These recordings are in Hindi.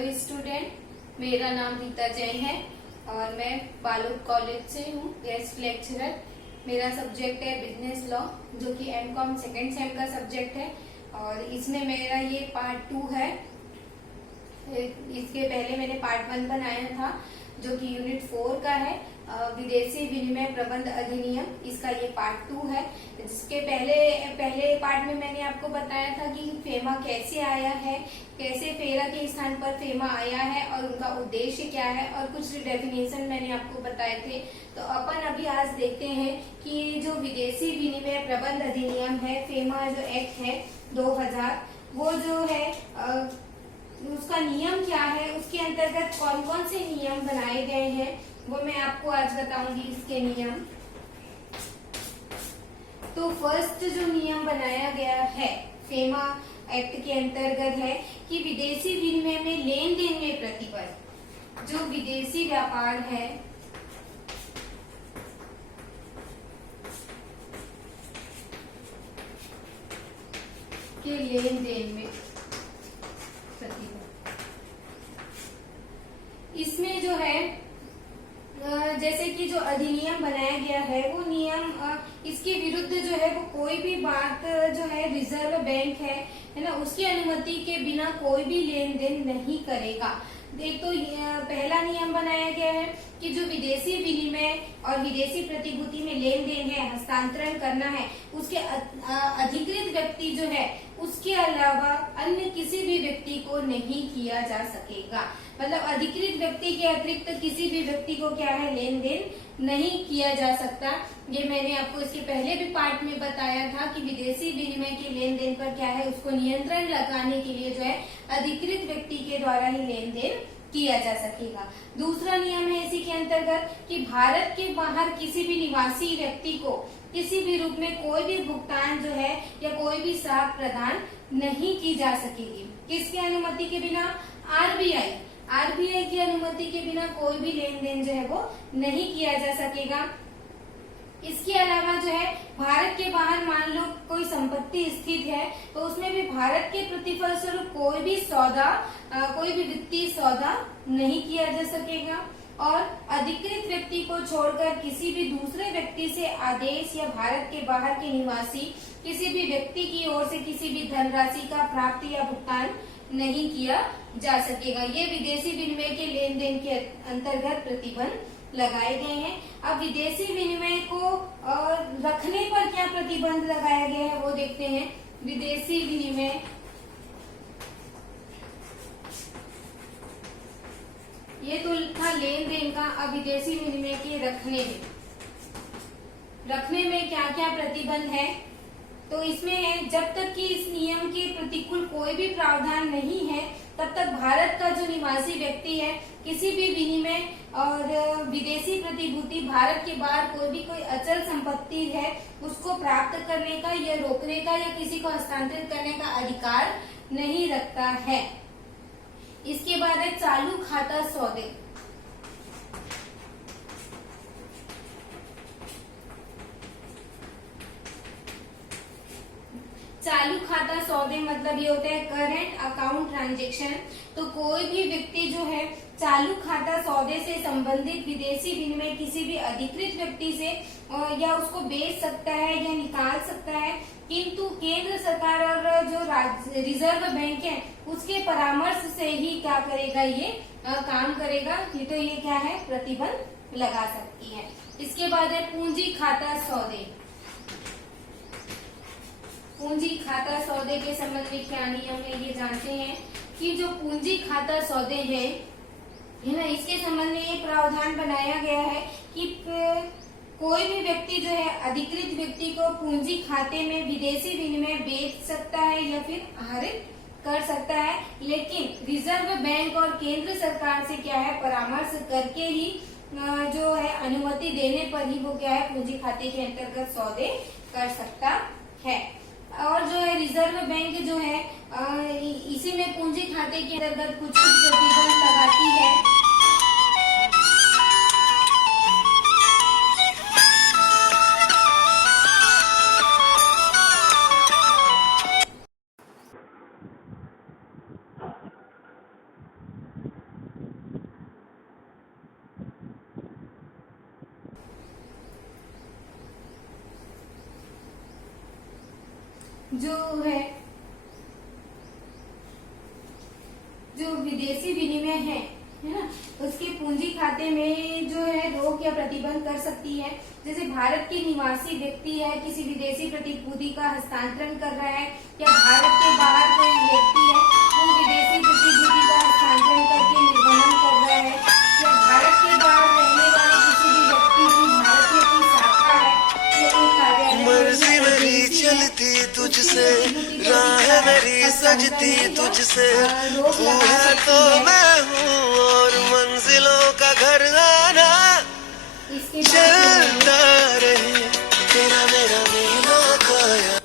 हेलो स्टूडेंट, मेरा नाम रीता जैन है और मैं बालोद कॉलेज से हूँ गेस्ट लेक्चरर। मेरा सब्जेक्ट है बिजनेस लॉ, जो कि एमकॉम सेकेंड सेम का सब्जेक्ट है और इसमें मेरा ये पार्ट 2 है। इसके पहले मैंने पार्ट 1 बनाया था जो कि यूनिट 4 का है, विदेशी विनिमय प्रबंध अधिनियम। इसका ये पार्ट 2 है। जिसके पहले पार्ट में मैंने आपको बताया था कि फेमा कैसे आया है, कैसे फेरा के स्थान पर फेमा आया है और उनका उद्देश्य क्या है, और कुछ डेफिनेशन मैंने आपको बताए थे। तो अपन अभी आज देखते हैं कि जो विदेशी विनिमय प्रबंध अधिनियम है, फेमा जो एक्ट है 2000, वो जो है उसका नियम क्या है, उसके अंतर्गत कौन कौन से नियम बनाए गए हैं, वो मैं आपको आज बताऊंगी इसके नियम। तो फर्स्ट जो नियम बनाया गया है फेमा एक्ट के अंतर्गत है कि विदेशी विनिमय में लेन देन में प्रतिबंध। जो विदेशी व्यापार है के लेन देन में प्रतिबंध, इसमें जो है जैसे कि जो अधिनियम बनाया गया है वो नियम इसके विरुद्ध जो है वो कोई भी बात जो है रिजर्व बैंक है ना, उसकी अनुमति के बिना कोई भी लेन देन नहीं करेगा। एक तो पहला नियम बनाया गया है कि जो विदेशी विनिमय और विदेशी प्रतिभूति में लेन देन है, हस्तांतरण करना है, उसके अधिकृत व्यक्ति जो है उसके अलावा अन्य किसी भी व्यक्ति को नहीं किया जा सकेगा। मतलब अधिकृत व्यक्ति के अतिरिक्त किसी भी व्यक्ति को क्या है, लेन देन नहीं किया जा सकता। ये मैंने आपको इसके पहले भी पार्ट में बताया था कि विदेशी विनिमय के लेन देन पर क्या है, उसको नियंत्रण लगाने के लिए जो है अधिकृत व्यक्ति के द्वारा ही लेन देन किया जा सकेगा। दूसरा नियम है इसी के अंतर्गत कि भारत के बाहर किसी भी निवासी व्यक्ति को किसी भी रूप में कोई भी भुगतान जो है या कोई भी साख प्रदान नहीं की जा सकेगी। किसकी अनुमति के बिना? आरबीआई की अनुमति के बिना कोई भी लेन देन जो है वो नहीं किया जा सकेगा। इसके अलावा जो है भारत के बाहर मान लो कोई संपत्ति स्थित है तो उसमें भी भारत के प्रतिफल स्वरूप कोई भी सौदा, कोई भी वित्तीय सौदा नहीं किया जा सकेगा। और अधिकृत व्यक्ति को छोड़कर किसी भी दूसरे व्यक्ति से आदेश या भारत के बाहर के निवासी किसी भी व्यक्ति की ओर से किसी भी धनराशि का प्राप्ति या भुगतान नहीं किया जा सकेगा। ये विदेशी विनिमय के लेन देन के अंतर्गत प्रतिबंध लगाए गए हैं। अब विदेशी विनिमय को रखने पर क्या प्रतिबंध लगाया गया है वो देखते हैं। विदेशी विनिमय, ये तो था लेन देन का। अब विदेशी विनिमय के रखने में क्या क्या प्रतिबंध है, तो इसमें है जब तक कि इस नियम के प्रतिकूल कोई भी प्रावधान नहीं है तब तक भारत का जो निवासी व्यक्ति है किसी भी विनिमय और विदेशी प्रतिभूति भारत के बाहर कोई अचल संपत्ति है उसको प्राप्त करने का या रोकने का या किसी को हस्तांतरित करने का अधिकार नहीं रखता है। इसके बाद है चालू खाता सौदे। चालू खाता सौदे मतलब ये होता है करंट अकाउंट ट्रांजैक्शन। तो कोई भी व्यक्ति जो है चालू खाता सौदे से संबंधित विदेशी विनिमय किसी भी अधिकृत व्यक्ति से या उसको बेच सकता है या निकाल सकता है, किंतु केंद्र सरकार और जो रिजर्व बैंक है उसके परामर्श से ही क्या करेगा, ये काम करेगा। तो ये क्या है, प्रतिबंध लगा सकती है। इसके बाद है पूंजी खाता सौदे। पूंजी खाता सौदे के संबंध में क्या नियम है ये जानते हैं कि जो पूंजी खाता सौदे है ना, इसके संबंध में ये प्रावधान बनाया गया है कि कोई भी व्यक्ति जो है अधिकृत व्यक्ति को पूंजी खाते में विदेशी विनिमय बेच सकता है या फिर आहरित कर सकता है, लेकिन रिजर्व बैंक और केंद्र सरकार से क्या है, परामर्श करके ही जो है अनुमति देने पर ही वो क्या है, पूंजी खाते के अंतर्गत सौदे कर सकता है। और जो है रिजर्व बैंक जो है इसी में पूंजी खाते के अंतर्गत कुछ प्रतिबंध लगाती है। जो है जो विदेशी विनिमय है ना, उसके पूंजी खाते में जो है रोक या प्रतिबंध कर सकती है। जैसे भारत के निवासी व्यक्ति है किसी विदेशी प्रतिभूति का हस्तांतरण कर रहा है, या भारत के बाहर कोई व्यक्ति है वो विदेशी प्रतिभूति का हस्तांतरण करके निर्वहन कर रहा है, या भारत के बाहर रहने वाले किसी भी व्यक्ति की भारत में कोई शाखा है या कोई कार्यालय, मर्जी मेरी चलती तुझसे, राह मेरी सजती तुझसे, तू है तो मैं हूँ और मंजिलों का घर आना चलता रहे, तेरा मेरा मेला खाया।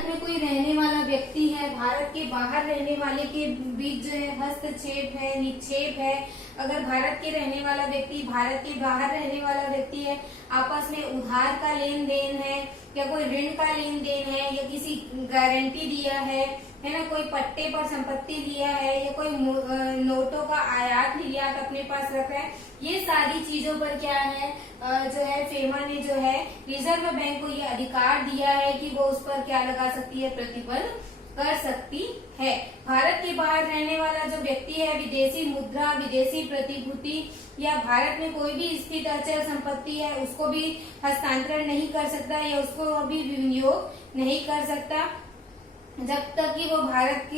में कोई रहने वाला व्यक्ति है, भारत के बाहर रहने वाले के बीच जो है हस्तक्षेप है, निक्षेप है। अगर भारत के रहने वाला व्यक्ति भारत के बाहर रहने वाला व्यक्ति है, आपस में उधार का लेन देन है, या कोई ऋण का लेन देन है, या किसी गारंटी दिया है ना, कोई पट्टे पर संपत्ति दिया है, या कोई नोटों का आयात निर्यात अपने पास रखा है, ये सारी चीजों पर क्या है जो है फेमा ने जो है रिजर्व बैंक को ये अधिकार दिया है कि वो उस पर क्या लगा सकती है, प्रतिबंध कर सकती है। भारत के बाहर रहने वाला जो व्यक्ति है विदेशी मुद्रा, विदेशी प्रतिभूति या भारत में कोई भी स्थित अचल संपत्ति है उसको भी हस्तांतरण नहीं कर सकता या उसको अभी विनियोग नहीं कर सकता जब तक कि वो भारत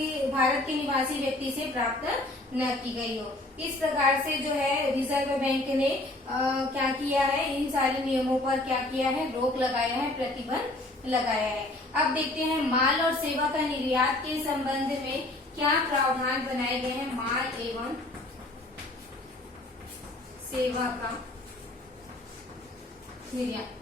के निवासी व्यक्ति से प्राप्त न की गई हो। इस प्रकार से जो है रिजर्व बैंक ने क्या किया है, इन सारे नियमों पर क्या किया है, रोक लगाया है, प्रतिबंध लगाया है। अब देखते हैं माल और सेवा का निर्यात के संबंध में क्या प्रावधान बनाए गए हैं। माल एवं सेवा का निर्यात,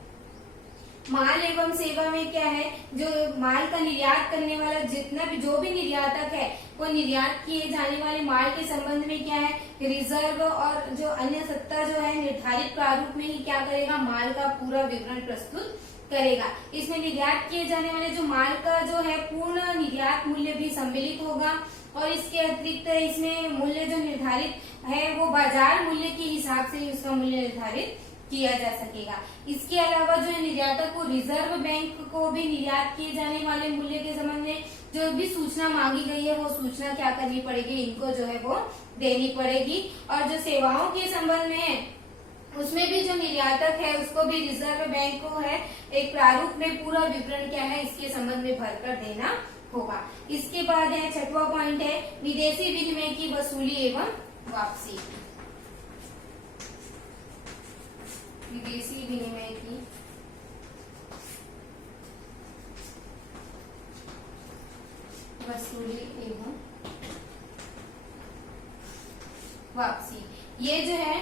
माल एवं सेवा में क्या है, जो माल का निर्यात करने वाला जितना भी जो भी निर्यातक है वो निर्यात किए जाने वाले माल के संबंध में क्या है, रिजर्व और जो अन्य सत्ता जो है निर्धारित प्रारूप में ही क्या करेगा, माल का पूरा विवरण प्रस्तुत करेगा। इसमें निर्यात किए जाने वाले जो माल का जो है पूर्ण निर्यात मूल्य भी सम्मिलित होगा और इसके अतिरिक्त इसमें मूल्य जो निर्धारित है वो बाजार मूल्य के हिसाब से उसका मूल्य निर्धारित किया जा सकेगा। इसके अलावा जो है निर्यातक को रिजर्व बैंक को भी निर्यात किए जाने वाले मूल्य के संबंध में जो भी सूचना मांगी गई है वो सूचना क्या करनी पड़ेगी, इनको जो है वो देनी पड़ेगी। और जो सेवाओं के संबंध में है उसमें भी जो निर्यातक है उसको भी रिजर्व बैंक को है एक प्रारूप में पूरा विवरण क्या है इसके संबंध में भरकर देना होगा। इसके बाद है छठवां पॉइंट है विदेशी विनिमय की वसूली एवं वापसी। विदेशी विनिमय की वसूली एवं वापसी, ये जो है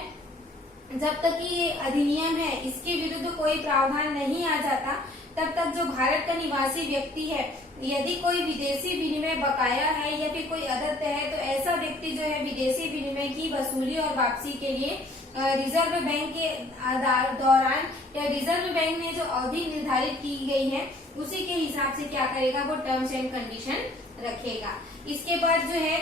जब तक कि ये अधिनियम है इसके विरुद्ध कोई प्रावधान नहीं आ जाता तब तक जो भारत का निवासी व्यक्ति है यदि कोई विदेशी विनिमय बकाया है या फिर कोई अदत्त है तो ऐसा व्यक्ति जो है विदेशी विनिमय की वसूली और वापसी के लिए रिजर्व बैंक के दौरान या रिजर्व बैंक ने जो अवधि निर्धारित की गई है उसी के हिसाब से क्या करेगा, वो टर्म्स एंड कंडीशन रखेगा। इसके बाद जो है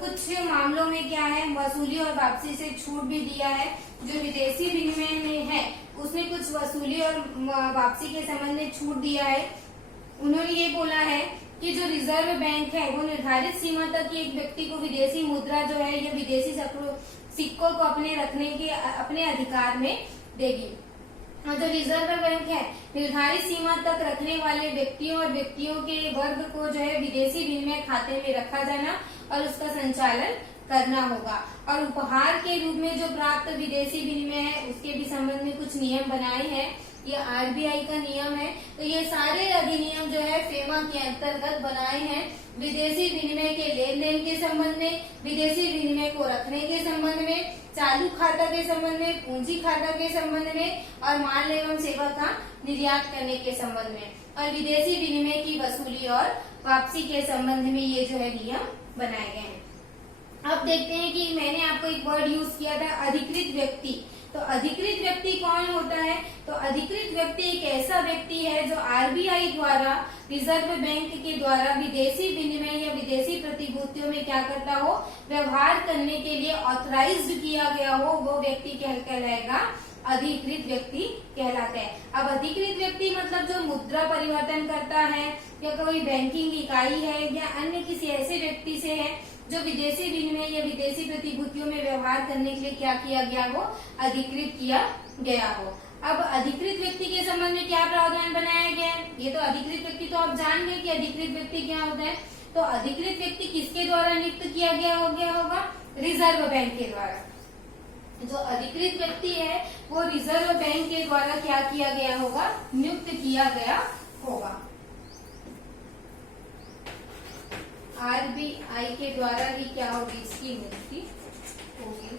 कुछ मामलों में क्या है वसूली और वापसी से छूट भी दिया है। जो विदेशी विनिमय में है उसने कुछ वसूली और वापसी के संबंध में छूट दिया है। उन्होंने ये बोला है कि जो रिजर्व बैंक है वो निर्धारित सीमा तक एक व्यक्ति को विदेशी मुद्रा जो है या विदेशी सिक्कों को अपने रखने के अपने अधिकार में देगी। और जो रिजर्व बैंक है निर्धारित सीमा तक रखने वाले व्यक्तियों और व्यक्तियों के वर्ग को जो है विदेशी विनिमय खाते में रखा जाना और उसका संचालन करना होगा। और उपहार के रूप में जो प्राप्त विदेशी विनिमय है उसके भी संबंध में कुछ नियम बनाए हैं। ये आरबीआई का नियम है। तो ये सारे अधिनियम जो है फेमा के अंतर्गत बनाए हैं। विदेशी विनिमय के लेन देन के संबंध में, विदेशी विनिमय को रखने के संबंध में, चालू खाता के संबंध में, पूंजी खाता के संबंध में और माल एवं सेवा का निर्यात करने के संबंध में, और विदेशी विनिमय की वसूली और वापसी के संबंध में ये जो है नियम बनाए गए हैं। अब देखते हैं कि मैंने आपको एक वर्ड यूज किया था अधिकृत व्यक्ति। तो अधिकृत व्यक्ति कौन होता है, तो अधिकृत व्यक्ति एक ऐसा व्यक्ति है जो आरबीआई द्वारा रिजर्व बैंक के द्वारा विदेशी विनिमय या विदेशी प्रतिभूतियों में क्या करता हो, व्यवहार करने के लिए ऑथराइज्ड किया गया हो, वो व्यक्ति क्या कहलाएगा अधिकृत व्यक्ति कहलाते हैं। अब अधिकृत व्यक्ति मतलब जो मुद्रा परिवर्तन करता है या कोई बैंकिंग इकाई है या अन्य किसी ऐसे व्यक्ति से है जो विदेशी विनिमय या विदेशी प्रतिभूतियों में व्यवहार करने के लिए क्या किया गया हो, अधिकृत किया गया हो। अब अधिकृत व्यक्ति के संबंध में क्या प्रावधान बनाया गया है? ये तो अधिकृत व्यक्ति तो आप जान गए कि अधिकृत व्यक्ति क्या होता है। तो अधिकृत व्यक्ति किसके द्वारा नियुक्त किया गया होगा? रिजर्व बैंक के द्वारा। जो अधिकृत व्यक्ति है वो रिजर्व बैंक के द्वारा क्या किया गया होगा? नियुक्त किया गया होगा। RBI के द्वारा ही क्या होगी? इसकी नियुक्ति होगी।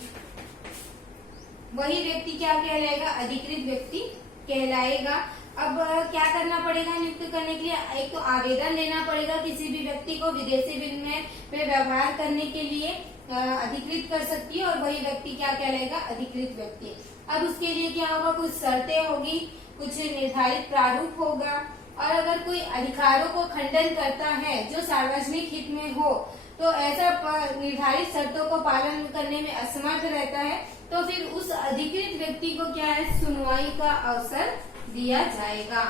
वही व्यक्ति क्या कहलाएगा? अधिकृत व्यक्ति कहलाएगा। अब क्या करना पड़ेगा नियुक्त करने के लिए? एक तो आवेदन देना पड़ेगा किसी भी व्यक्ति को विदेशी विनिमय में व्यवहार करने के लिए अधिकृत कर सकती है और वही व्यक्ति क्या कहलाएगा? अधिकृत व्यक्ति। अब उसके लिए क्या होगा? कुछ शर्तें होगी, कुछ निर्धारित प्रारूप होगा और अगर कोई अधिकारों को खंडन करता है जो सार्वजनिक हित में हो तो ऐसा निर्धारित शर्तों को पालन करने में असमर्थ रहता है तो फिर उस अधिकृत व्यक्ति को क्या है? सुनवाई का अवसर दिया जाएगा।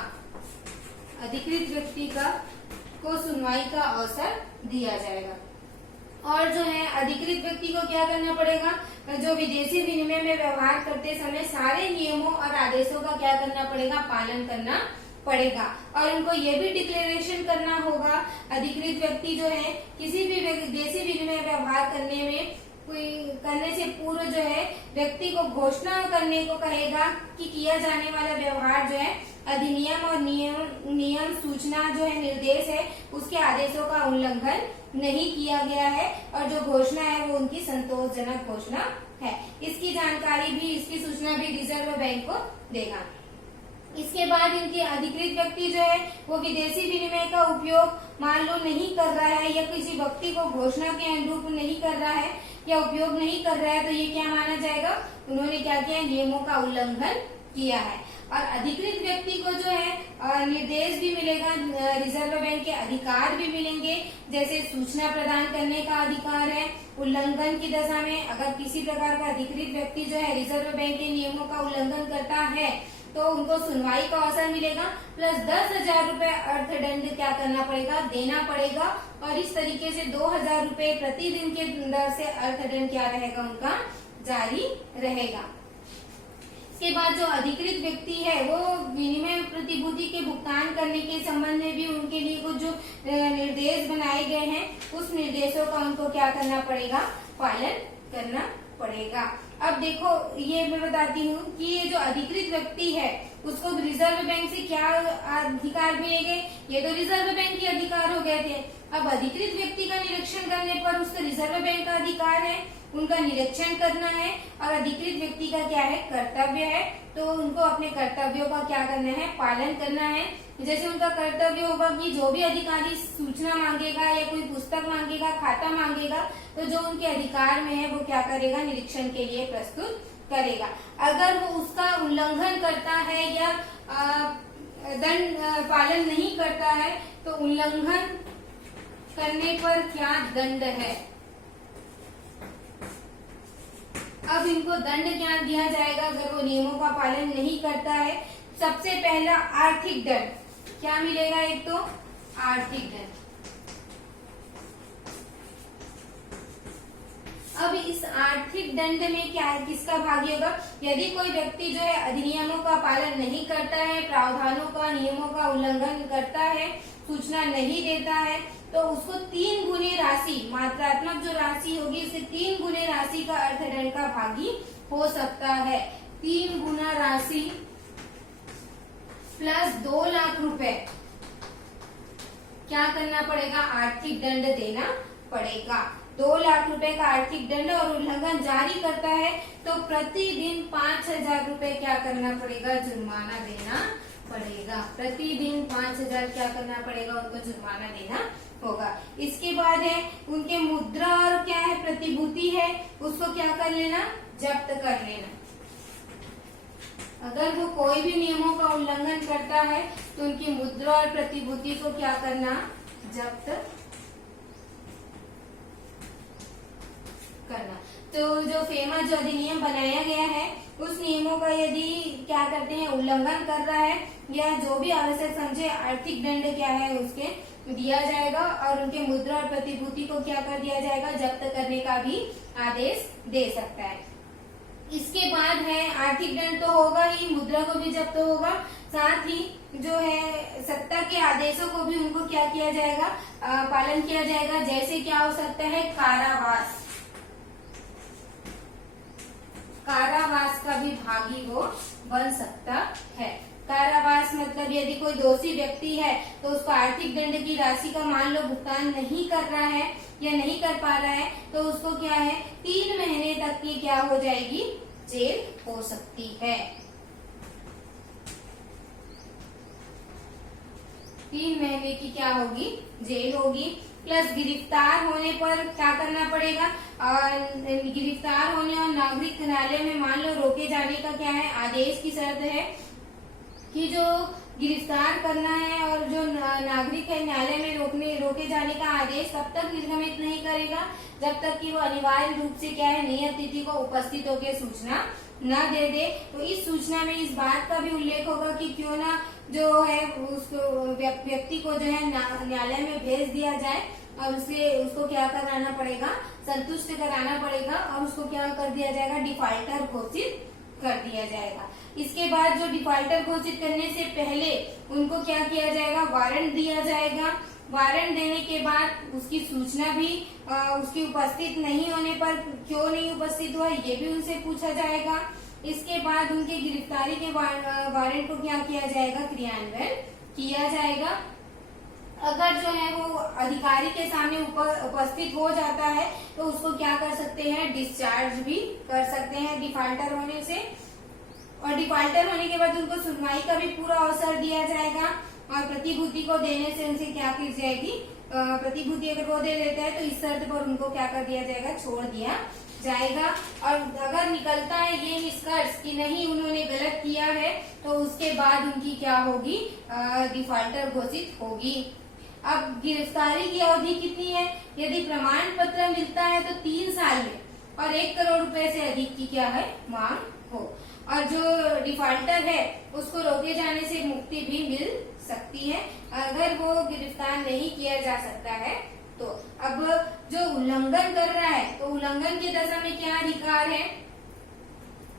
अधिकृत व्यक्ति को सुनवाई का अवसर दिया जाएगा। और जो है अधिकृत व्यक्ति को क्या करना पड़ेगा? जो विदेशी विनिमय में व्यवहार करते समय सारे नियमों और आदेशों का क्या करना पड़ेगा? पालन करना पड़ेगा। और उनको ये भी डिक्लेरेशन करना होगा, अधिकृत व्यक्ति जो है किसी भी विदेशी विनिमय व्यवहार करने से पूर्व जो है व्यक्ति को घोषणा करने को कहेगा कि किया जाने वाला व्यवहार जो है अधिनियम और नियम सूचना जो है निर्देश है उसके आदेशों का उल्लंघन नहीं किया गया है और जो घोषणा है वो उनकी संतोषजनक घोषणा है। इसकी जानकारी भी, इसकी सूचना भी रिजर्व बैंक को देगा। इसके बाद इनके अधिकृत व्यक्ति जो है वो विदेशी विनिमय का उपयोग मान लो नहीं कर रहा है या किसी व्यक्ति को घोषणा के अनुरूप नहीं कर रहा है या उपयोग नहीं कर रहा है तो ये क्या माना जाएगा? उन्होंने क्या किया? नियमों का उल्लंघन किया है। और अधिकृत व्यक्ति को जो है निर्देश भी मिलेगा, रिजर्व बैंक के अधिकार भी मिलेंगे, जैसे सूचना प्रदान करने का अधिकार है। उल्लंघन की दशा में अगर किसी प्रकार का अधिकृत व्यक्ति जो है रिजर्व बैंक के नियमों का उल्लंघन करता है तो उनको सुनवाई का अवसर मिलेगा प्लस 10,000 रुपए अर्थदंड क्या करना पड़ेगा? देना पड़ेगा। और इस तरीके से 2,000 रुपए प्रतिदिन के दर से अर्थदंड क्या रहेगा? उनका जारी रहेगा। इसके बाद जो अधिकृत व्यक्ति है वो विनिमय प्रतिभूति के भुगतान करने के संबंध में भी उनके लिए कुछ जो निर्देश बनाए गए हैं उस निर्देशों का उनको क्या करना पड़ेगा? पालन करना पड़ेगा। अब देखो ये मैं बताती हूँ कि ये जो अधिकृत व्यक्ति है उसको रिजर्व बैंक से क्या अधिकार मिलेंगे? ये तो रिजर्व बैंक के अधिकार हो गए थे। अब अधिकृत व्यक्ति का निरीक्षण करने पर उसका रिजर्व बैंक का अधिकार है, उनका निरीक्षण करना है और अधिकृत व्यक्ति का क्या है? कर्तव्य है। तो उनको अपने कर्तव्यों का क्या करना है? पालन करना है। जैसे उनका कर्तव्य होगा कि जो भी अधिकारी सूचना मांगेगा या कोई पुस्तक मांगेगा, खाता मांगेगा तो जो उनके अधिकार में है वो क्या करेगा? निरीक्षण के लिए प्रस्तुत करेगा। अगर वो उसका उल्लंघन करता है या दंड पालन नहीं करता है तो उल्लंघन करने पर क्या दंड है? अब इनको दंड क्या दिया जाएगा अगर वो नियमों का पालन नहीं करता है? सबसे पहला आर्थिक दंड क्या मिलेगा? एक तो आर्थिक दंड। अब इस आर्थिक दंड में क्या है? किसका भागी होगा? यदि कोई व्यक्ति जो है अधिनियमों का पालन नहीं करता है, प्रावधानों का, नियमों का उल्लंघन करता है, सूचना नहीं देता है तो उसको 3 गुने राशि, मात्रात्मक जो राशि होगी उससे 3 गुने राशि का अर्थदंड का भागी हो सकता है। 3 गुना राशि प्लस 2 लाख रुपए क्या करना पड़ेगा? आर्थिक दंड देना पड़ेगा। 2 लाख रुपए का आर्थिक दंड और उल्लंघन जारी करता है तो प्रतिदिन 5,000 रुपए क्या करना पड़ेगा? जुर्माना देना पड़ेगा। प्रतिदिन 5,000 क्या करना पड़ेगा? उनको जुर्माना देना होगा। इसके बाद है उनके मुद्रा और क्या है? प्रतिभूति है, उसको क्या कर लेना? जब्त कर लेना। अगर वो कोई भी नियमों का उल्लंघन करता है तो उनकी मुद्रा और प्रतिभूति को क्या करना? जब्त करना। तो जो फेमा जो अधिनियम बनाया गया है उस नियमों का यदि क्या करते हैं उल्लंघन कर रहा है या जो भी आवश्यक समझे आर्थिक दंड क्या है उसके दिया जाएगा और उनके मुद्रा और प्रतिभूति को क्या कर दिया जाएगा जब्त करने का भी आदेश दे सकता है। इसके बाद है आर्थिक दंड तो होगा ही, मुद्रा को भी जब्त होगा, साथ ही जो है सत्ता के आदेशों को भी उनको क्या किया जाएगा पालन किया जाएगा। जैसे क्या हो सकता है कारावास, कारावास का भी भागी वो बन सकता है। कारावास मतलब यदि कोई दोषी व्यक्ति है तो उसको आर्थिक दंड की राशि का मान लो भुगतान नहीं कर रहा है या नहीं कर पा रहा है तो उसको क्या है 3 महीने तक की क्या हो जाएगी जेल हो सकती है। 3 महीने की क्या होगी जेल होगी। प्लस गिरफ्तार होने पर क्या करना पड़ेगा, गिरफ्तार होने और नागरिक न्यायालय में मान लो रोके जाने का क्या है आदेश की शर्त है कि जो गिरफ्तार करना है और जो नागरिक है न्यायालय में रोके जाने का आदेश तब तक निर्गमित नहीं करेगा जब तक कि वो अनिवार्य रूप से क्या है नियत तिथि को उपस्थित होकर सूचना न दे दे। तो इस सूचना में इस बात का भी उल्लेख होगा कि क्यों ना जो है उस व्यक्ति को जो है न्यायालय में भेज दिया जाए और उसको क्या कराना पड़ेगा संतुष्ट कराना पड़ेगा और उसको क्या कर दिया जाएगा डिफॉल्टर घोषित कर दिया जाएगा। इसके बाद जो डिफॉल्टर घोषित करने से पहले उनको क्या किया जाएगा वारंट दिया जाएगा। वारंट देने के बाद उसकी सूचना भी उसकी उपस्थित नहीं होने पर क्यों नहीं उपस्थित हुआ ये भी उनसे पूछा जाएगा। इसके बाद उनके गिरफ्तारी के वारंट को क्या किया जाएगा क्रियान्वयन किया जाएगा। अगर जो है वो अधिकारी के सामने उपस्थित हो जाता है तो उसको क्या कर सकते हैं डिस्चार्ज भी कर सकते हैं डिफॉल्टर होने से। और डिफॉल्टर होने के बाद उनको सुनवाई का भी पूरा अवसर दिया जाएगा और प्रतिभूति को देने से उनसे क्या की जाएगी प्रतिभूति अगर वो दे देता है तो इस शर्त पर उनको क्या कर दिया जाएगा छोड़ दिया जाएगा। और अगर निकलता है ये निष्कर्ष कि नहीं उन्होंने गलत किया है तो उसके बाद उनकी क्या होगी डिफॉल्टर घोषित होगी। अब गिरफ्तारी की अवधि कितनी है, यदि प्रमाण पत्र मिलता है तो 3 साल में और 1 करोड़ रुपए से अधिक की क्या है मांग हो और जो डिफॉल्टर है उसको रोके जाने से मुक्ति भी मिल सकती है अगर वो गिरफ्तार नहीं किया जा सकता है तो। अब जो उल्लंघन कर रहा है तो उल्लंघन की दशा में क्या अधिकार है,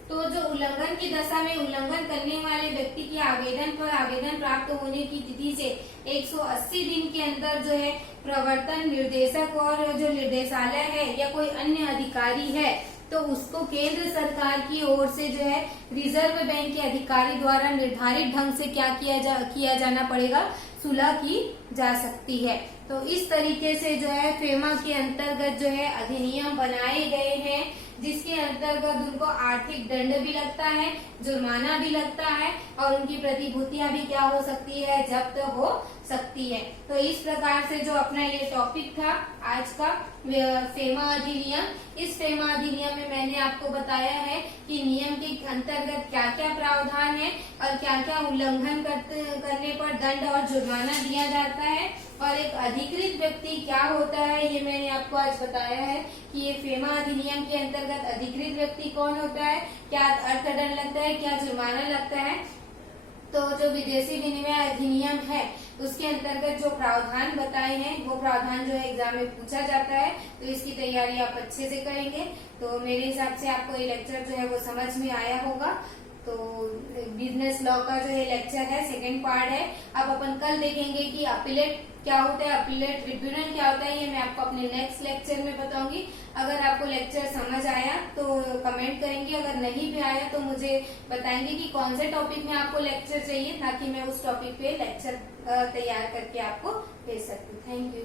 तो जो उल्लंघन की दशा में उल्लंघन करने वाले व्यक्ति के आवेदन पर आवेदन प्राप्त होने की तिथि से 180 दिन के अंदर जो है प्रवर्तन निर्देशक और जो निर्देशालय है या कोई अन्य अधिकारी है तो उसको केंद्र सरकार की ओर से जो है रिजर्व बैंक के अधिकारी द्वारा निर्धारित ढंग से क्या किया जाना पड़ेगा सुलह की जा सकती है। तो इस तरीके से जो है फेमा के अंतर्गत जो है अधिनियम बनाए गए हैं जिसके अंतर्गत उनको आर्थिक दंड भी लगता है जुर्माना भी लगता है और उनकी प्रतिभूतियां भी क्या हो सकती है जब्त हो सकती है। तो इस प्रकार से जो अपना ये टॉपिक था आज का फेमा अधिनियम, इस फेमा अधिनियम में मैंने आपको बताया है कि नियम के अंतर्गत क्या क्या प्रावधान है और क्या क्या उल्लंघन करने पर दंड और जुर्माना दिया जाता है और एक अधिकृत व्यक्ति क्या होता है ये मैंने आपको आज बताया है कि ये फेमा अधिनियम के अंतर्गत अधिकृत व्यक्ति कौन होता है, क्या अर्थदंड लगता है, क्या जुर्माना लगता है। तो जो विदेशी विनिमय अधिनियम है उसके अंतर्गत जो प्रावधान बताए हैं वो प्रावधान जो है एग्जाम में पूछा जाता है तो इसकी तैयारी आप अच्छे से करेंगे। तो मेरे हिसाब से आपको ये लेक्चर जो है वो समझ में आया होगा। तो बिजनेस लॉ का जो ये लेक्चर है सेकंड पार्ट है। अब अपन कल देखेंगे कि अपीलेट क्या होता है, अपीलेट ट्रिब्यूनल क्या होता है, ये मैं आपको अपने नेक्स्ट लेक्चर में बताऊंगी। अगर आपको लेक्चर समझ आया तो कमेंट करेंगे, अगर नहीं भी आया तो मुझे बताएंगे कि कौन से टॉपिक में आपको लेक्चर चाहिए ताकि मैं उस टॉपिक पे लेक्चर तैयार करके आपको भेज सकूं। Thank you.